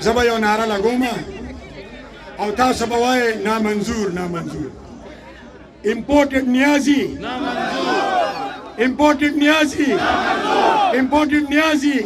زه به یو ناره لګوم او تاسو به وایئ نامنظور نامنظور. Imported Niazi. Imported Niazi. Imported Niazi.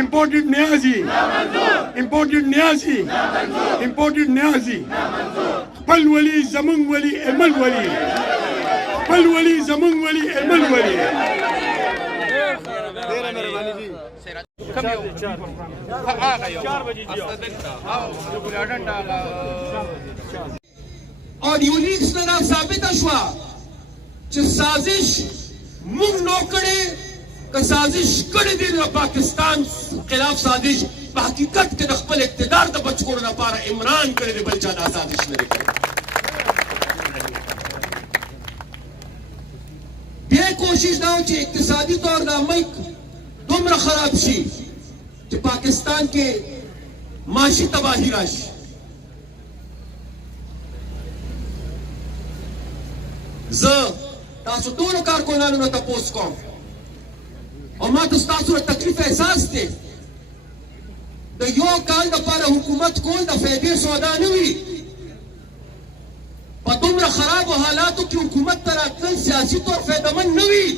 Imported Niazi. Imported Niazi. Imported Niazi. خپل ولی زمون ولی امل ولی. خپل ولی زمون ولی امل ولی. और यूनिक्स ने ना साबित हुआ कि साजिश मुंह नौकड़े का साजिश कड़े दिन पाकिस्तान खिलाफ साजिश हकीकत के नखबल इक्तदार द बचकोड़ ना पारा इमरान करे दे बलचाना साजिश ने ये कोशिश ना हो इक्तिसादी तौर ना मुल्क दुमरा खराब शी कि पाकिस्तान के माशी तबाही राशि تاسو ټول کارکونانو نه تاسو کوم او ما تاسو ته تکلیف احساس دي د یو کال لپاره حکومت کول د فائدې سودا نه وي په دومره خراب حالاتو کې حکومت تر اصل سیاسي تور فائدمن نه وي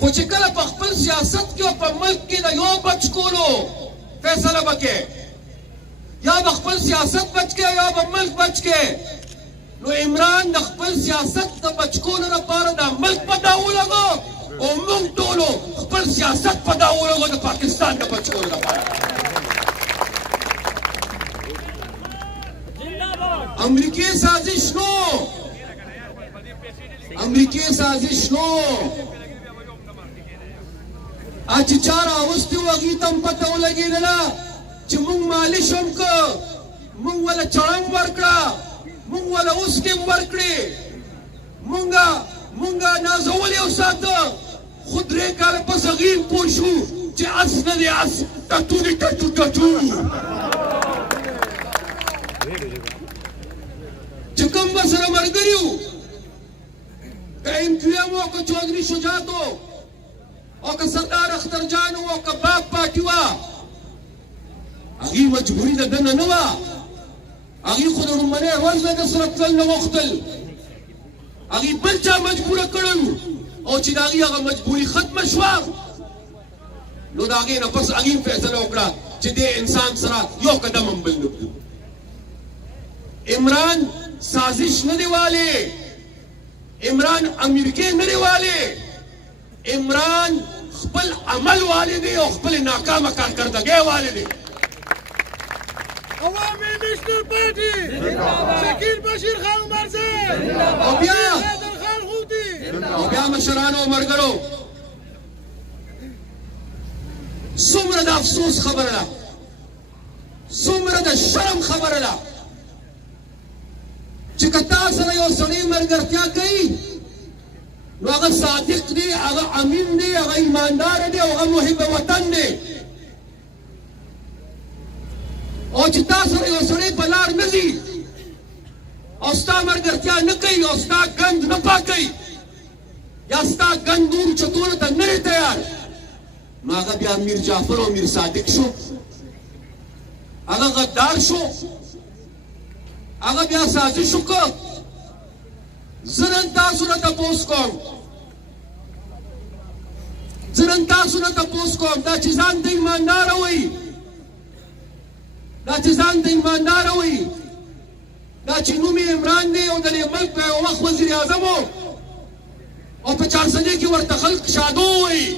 خو چې کله په خپل سیاست کې او په ملک کې د یو بچ کولو فیصله وکړي یا په خپل سیاست بچ کې یا په ملک بچ کې نو عمران د خپل سیاست د بچکولو لپاره د ملک په داو لګو او موږ ټول خپل سیاست په داو لګو د پاکستان د بچکولو لپاره امریکای سازش نو امریکای سازش نو اچ چار اوستي وږي تم پته ولګیدله چې موږ مالش هم کو موږ ولا چړم ورکړه مونږ ولا اوس کې ورکړې مونږه نازولې او ساته خو درې کاله پس هغې پوه شو چې اس نه دی اس ټټو دی ټټو ټټو چې کوم به سره ملګري وو که MQM وو که چودھري شجاعت وو او که سردار اخترجان وو که باغ پارټي وه هغې مجبوري د ده نه وه هغې خو د لومړنۍ ورځ نه د سره تلل نه غوښتل هغې بل چا مجبوره کړی او چې د هغې هغه مجبوري ختمه شوه نو د هغې نه پس هغې فیصله وکړه چې دې انسان سره یو قدم هم بل نه کړو عمران سازش نه دی والی عمران امریکې نه دی والی عمران خپل عمل والی دی او خپل ناکامه کارکردګۍ والی دی عوامی نیشنل پارٹی شکیل بشیر خان عمرزی او بیا حیدر خان خوتی او بیا مشرانو او ملګرو څومره د افسوس خبره ده څومره د شرم خبره ده چې که تا سره یو سړی ملګرتیا کوي نو هغه صادق دی هغه امین دی هغه ایماندار دی او هغه محب وطن دی او چې تا سره یو سړی په لار نه ځي او ستا ملګرتیا نه کوي او ستا ګند نه پاکوي یا ستا ګند نور چتولو ته نه دی تیار نو هغه بیا میر جعفر او میر صادق شو هغه غدار شو هغه بیا سازش وکړ زه نن تاسو نه تپوس کوم دا چې ځان ته ایمانداره وایي دا چې ځان ته ایمانداره وایي دا چې نوم یې عمران دی او د دې ملک په یو وخت وزیر اعظم و او په چارسدې کې ورته خلک شادو وایي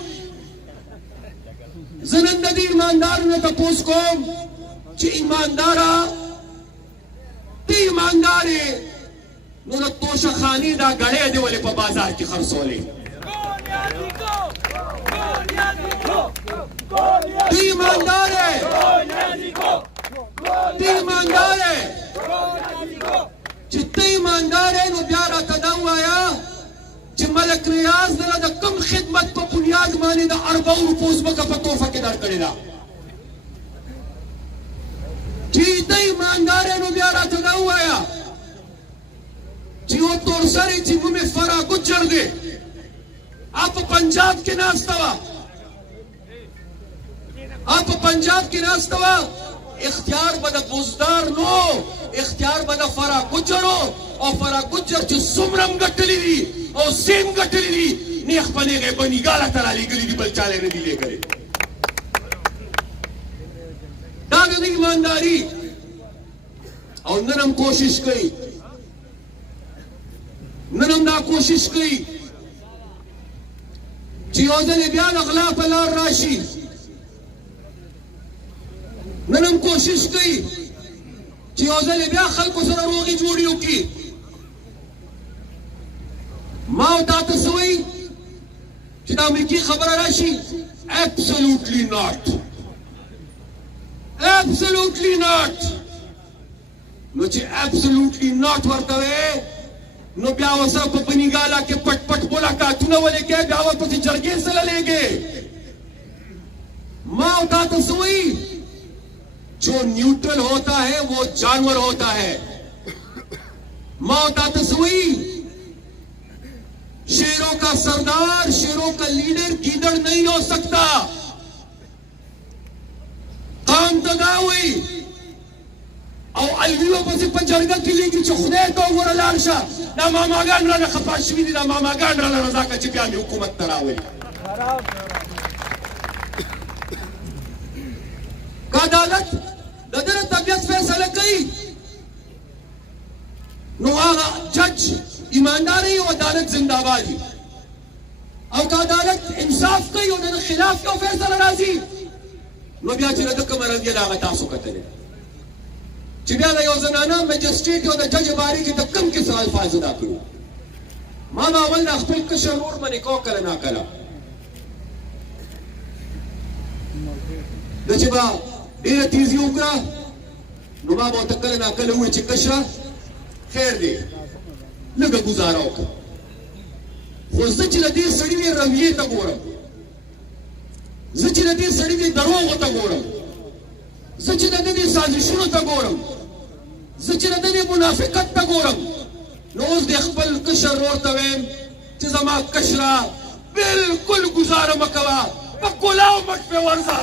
زه نن د دې ایماندارو نه تپوس کوم چې ایمانداره ته ایماندار یې نو د توشه خانې دا ګړی دې ولې په بازار کې خرڅولې ته ایماندار یې چې ته ایماندار یې نو بیا راته دا ووایه چې ملک ریاض دله د کوم خدمت په بنیاد باندې د 40 روپو ځمکه په تحفه کې درکړې ده چې ته ایماندار یې نو بیا راته دا ووایه چې یو تورسرې چې نوم یې فرا ګجر دی هغه په پنجاب کې ناسته وه په پنجاب کې ناسته وه اختیار به د بزدار نو اختیار به د فرا ګجرو او فرا ګجر چې څومره هم ګټلي دي او سیم ګټلي دي نیغ په نیغ یې بنیګاله ته رالېږلي دي بل چاله یې نه دي لېږلي دا د دوی ایمانداري او نن هم کوشش کوي نن هم دا کوشش کوي چې یو ځل بیا د غلا په لار راشي نن هم کوشش کوي چې یو ځل بیا خلکو سره روغې جوړې وکړي ما او تا ته څه وایي چې د امریکې خبره راشي absolutely not absolutely not نو چې absolutely not ورته وایې نو بیا ورسره په بنیګاله کې پټ پټ ملاقاتونه ولې کوې بیا ورپسې جرګې سره لېږې ما او تا ته څه وایي जो न्यूट्रल होता है वो जानवर होता है मौत आतसवी शेरों का सरदार शेरों का लीडर गीदड़ नहीं हो सकता काम तदा हुई او الویو پسې په جرګه کې لیکي چې خدای ته وګوره لاړ شه دا ماماګان رانه خفه شوي دي دا ماماګان رانه رضا کړه چې بیا مې حکومت ته راولي که عدالت د ده د طبیعت فیصله کوي نو هغه جج ایماندار وي او عدالت زنده‌باد وي او که عدالت انصاف کوي او د ده خلاف یو فیصله راځي نو بیا چې د ده کومه رضیه ده هغه تاسو کتلې چې بیا د یو زنانه مجسټریټ او د جج باري کې د کوم قسم الفاظ ادا کړو ما به اول د خپل کشر ورور باندې کو کله ناکله د چې به ډېره تیزي وکړه نو ما به ورته کله ناکله ووایي چې کشره خیر دی لږه ګزاره وکړه خو زه چې د دې سړي دې رویې ته ګورم زه چې د دې سړي دې دروغو ته ګورم زه چې د دې سازشونو ته ګورم زه چې د دې منافقت ته ګورم نو اوس د خپل کشر ورور ته وایم چې زما کشره بالکل ګزاره مه کوه په کلاو مټ پې ورځه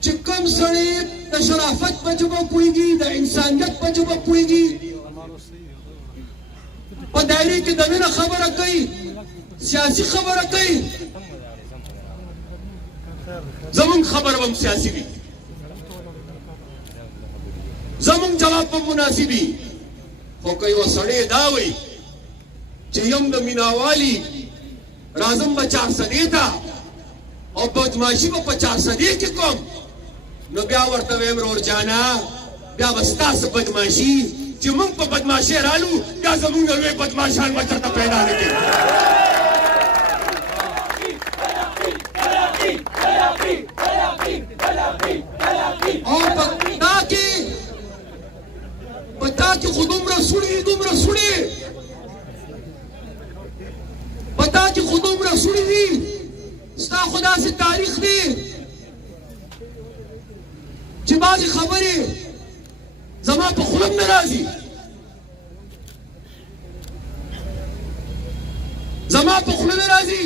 چې کوم سړی د شرافت په ژبه پوهېږي د انسانیت په ژبه پوهېږي په دایرې کې د مینه خبره کوي سیاسي خبره کوي زمونږ خبره به هم سیاسي وي زمونږ جواب به مناسب وي خو که یو سړی دا وایي چې یم د میناوالي راځم به 400 ته او بدماشي به په 400 کې کوم نو بیا ورته وایم ورور جانا بیا به ستاسو بدماشي چې موږ په بدماشۍ رالو بیا زموږ نه لوی بدماشان به درته پیدا نه کړي او په تا کې خو دومره سوړي دومره سوړي په تا کې خو دومره سوړي دي ستا خو داسې تاریخ دی چې بعضې خبرې زما په خوله نه راځي زما په خوله نه راځي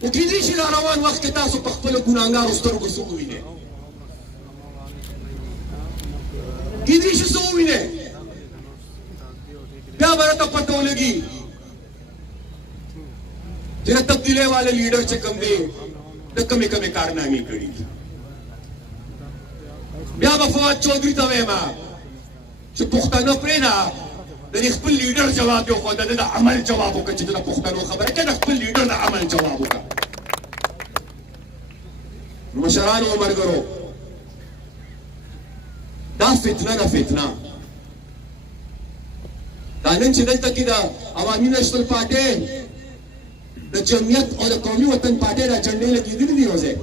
خو کېدای شي را روان وخت کې تاسو په خپلو ګناهګارو سترګو څه ووینئ کېدای شي څه ووینئ بیا به راته پته ولګي چې د تبدیلۍ والا لیډر چې کوم دی د کمې کمې کارنامې کړي دي بیا به فواد چودھري ته وایم چې پښتانه پرېږده د دې خپل لیډر جواب دی خو د ده د عمل جواب وکړه چې د پښتنو خبره کوي د خپل لیډر د عمل جواب وکړه مشرانو او ملګرو دا فتنه ده فتنه دا نن چې دلته کې د عوامي نېشنل پارټۍ د جمعیت او د قومي وطن پارټۍ دا جنډې لګېدلې دي یو ځای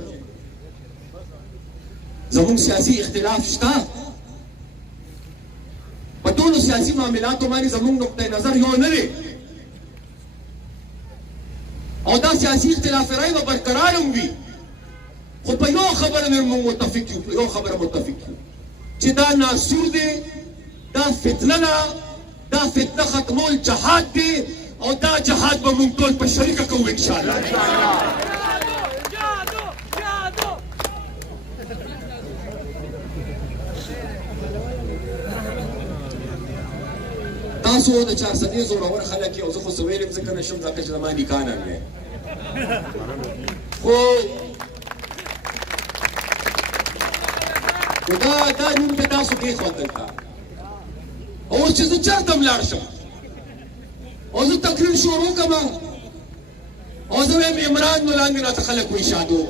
زموږ سیاسي اختلاف شته په ټولو سیاسي معاملاتو باندې زموږ نقطه نظر یو نه دی او دا سیاسي اختلاف رای به برقرار هم وي خو په یو خبره موږ متفق یو، په یو خبره متفق یو چې دا ناسور دی، دا فتنه ده، دا فتنه ختمول جهاد دی او دا جهاد به موږ ټول په شریکه کوو انشاءالله. تاسو د چارسدې زورور خلک یو، زه خو څه ویلم ځکه نه شم ځکه چې زما نکاح نن دی، خو دا نوم ته تاسو کېښود دلته. اوس چې زه چېرته هم لاړ شم او زه تقریر شروع کړم او زه وایم عمران نو لاندې راته خلک وایي شادو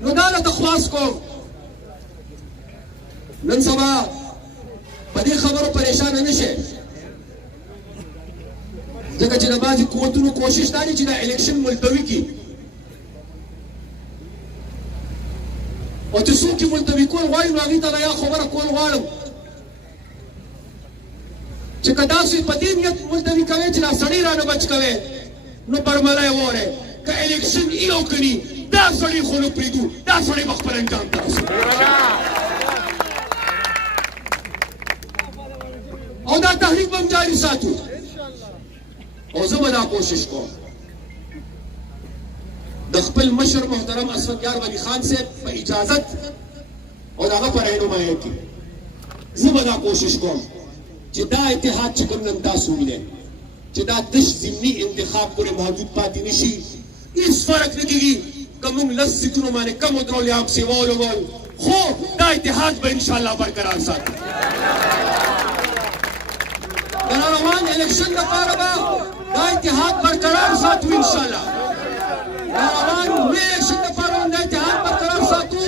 نو دا راته خلاص کوم. نن سبا په دې خبرو پریشانه نه شئ ځکه چې د بعضې قوتونو کوشش دا دی چې دا الیکشن ملتوي کړي او چې څوک یې ملتوي کول غواړي نو هغوی ته دا یا خبره کول غواړم چې که تاسو په دې نیت ملتوي کوئ چې دا سړی رانه بچ کوئ نو برمله یې ووړئ که الیکشن ایو کړي دا سړی خو نه پرېږدو، دا سړی به خپل انجام ته رسوي او دا تحریک به هم جاري ساتو. او زه به دا کوشش کوم د خپل مشر محترم اسفندیار ولی خان صاحب په اجازت او د هغه په رهنمایۍ کې زه به دا کوشش کوم چې دا اتحاد چې کوم نن تاسو وینئ چې دا تش ضمني انتخاب پورې محدود پاتې نه شي. هېڅ فرق نه کېږي که موږ لس سیټونو باندې کم ودرول یا پسې ولګول، خو دا اتحاد به انشاءالله برقرار ساتو. د روان الیکشن لپاره به دا اتحاد برقرار ساتو انشاءالله. د روان لوی الیکشن لپاره هم دا اتحاد برقرار ساتو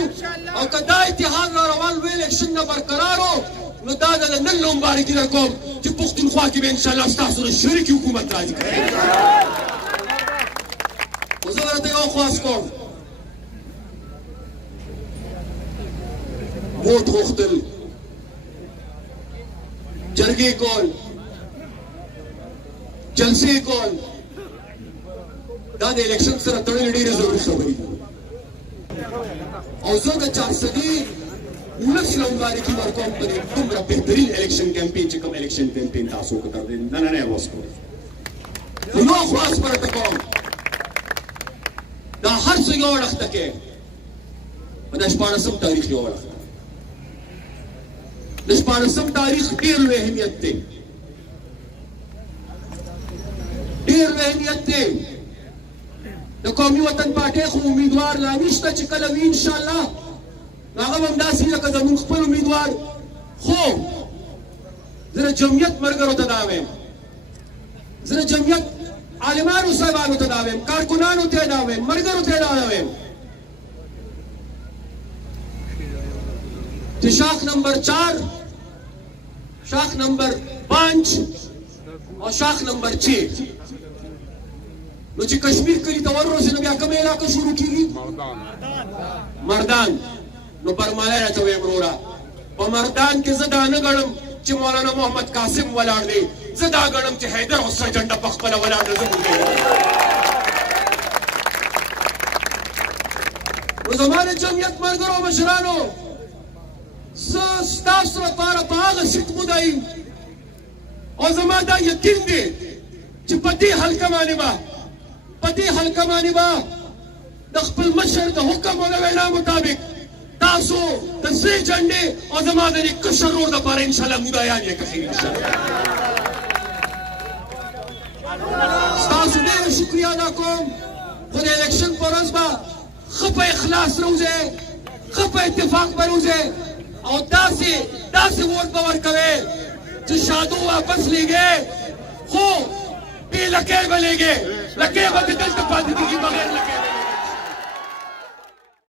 او که دا اتحاد را روان لوی الیکشن نه برقرار و نو دا د نن له مبارکي درکوم چې پښتونخوا کې به انشاءالله ستاسو د شریکي حکومت راځي. خو زه درته یو خواست کوم، ووټ غوښتل، جرګې کول، جلسې کول، دا د الیکشن سره تړلې ډېرې ضروري خبرې دي او زه د چارسدې ولس له مبارکي ورکوم په دې دومره بهترین الیکشن کمپین چې کوم الیکشن کمپین تاسو وکړ دی نننی اوس کوئ. خو یو خواست به درته کوم، دا هر څه یو اړخته کې په د 14 تاریخ یو اړخته د 14 تاریخ ډېر لوی اهمیت دی، ډېر لوی اهمیت دی. د قومي وطن پارټۍ خو امیدوار لا نشته چې کله وي انشاءالله هغه به همداسې لکه زموږ خپل امیدوار. خو زه د جمعیت ملګرو ته دا وایم، زه د جمعیت عالمانو صاحبانو ته دا وایم، کارکنانو ته دا وایم، ملګرو ته دا وایم چې شاخ نمبر 4، شاخ نمبر 5 او شاخ نمبر 6 نو چې کشمیر کلي ته ورسې نو بیا کومه علاقه شروع کېږي؟ مردان. نو برمالی راته ویم وروره په مردان کې زه دا نه ګڼم چې مولانا محمد قاسم ولاړ دی، زه دا ګڼم چې حیدر حسین جنډه په خپله ولاړ دی. نو زما د جمعیت ملګرو او مشرانو زه ستاسو لپاره په هغه سیټ مدعیم او زما دا یقین دی چې په دې حلقه باندې به د خپل مشر د حکم او د وینا مطابق تاسو د سرې جنډې او زما د دې کشر ورور دپاره انشاءالله مدعیان یې کښېږي انشاءالله. ستاسو ډېره شکریه ادا کوم. خو د الیکشن په ورځ به ښه په اخلاص روزئ، ښه په اتفاق به روزئ او داسې ووټ به ورکوئ چې شادو واپس لیږئ خو بې لکۍ به لیږئ، لکۍ به د دلته پاتې کېږي بغیر لکۍ.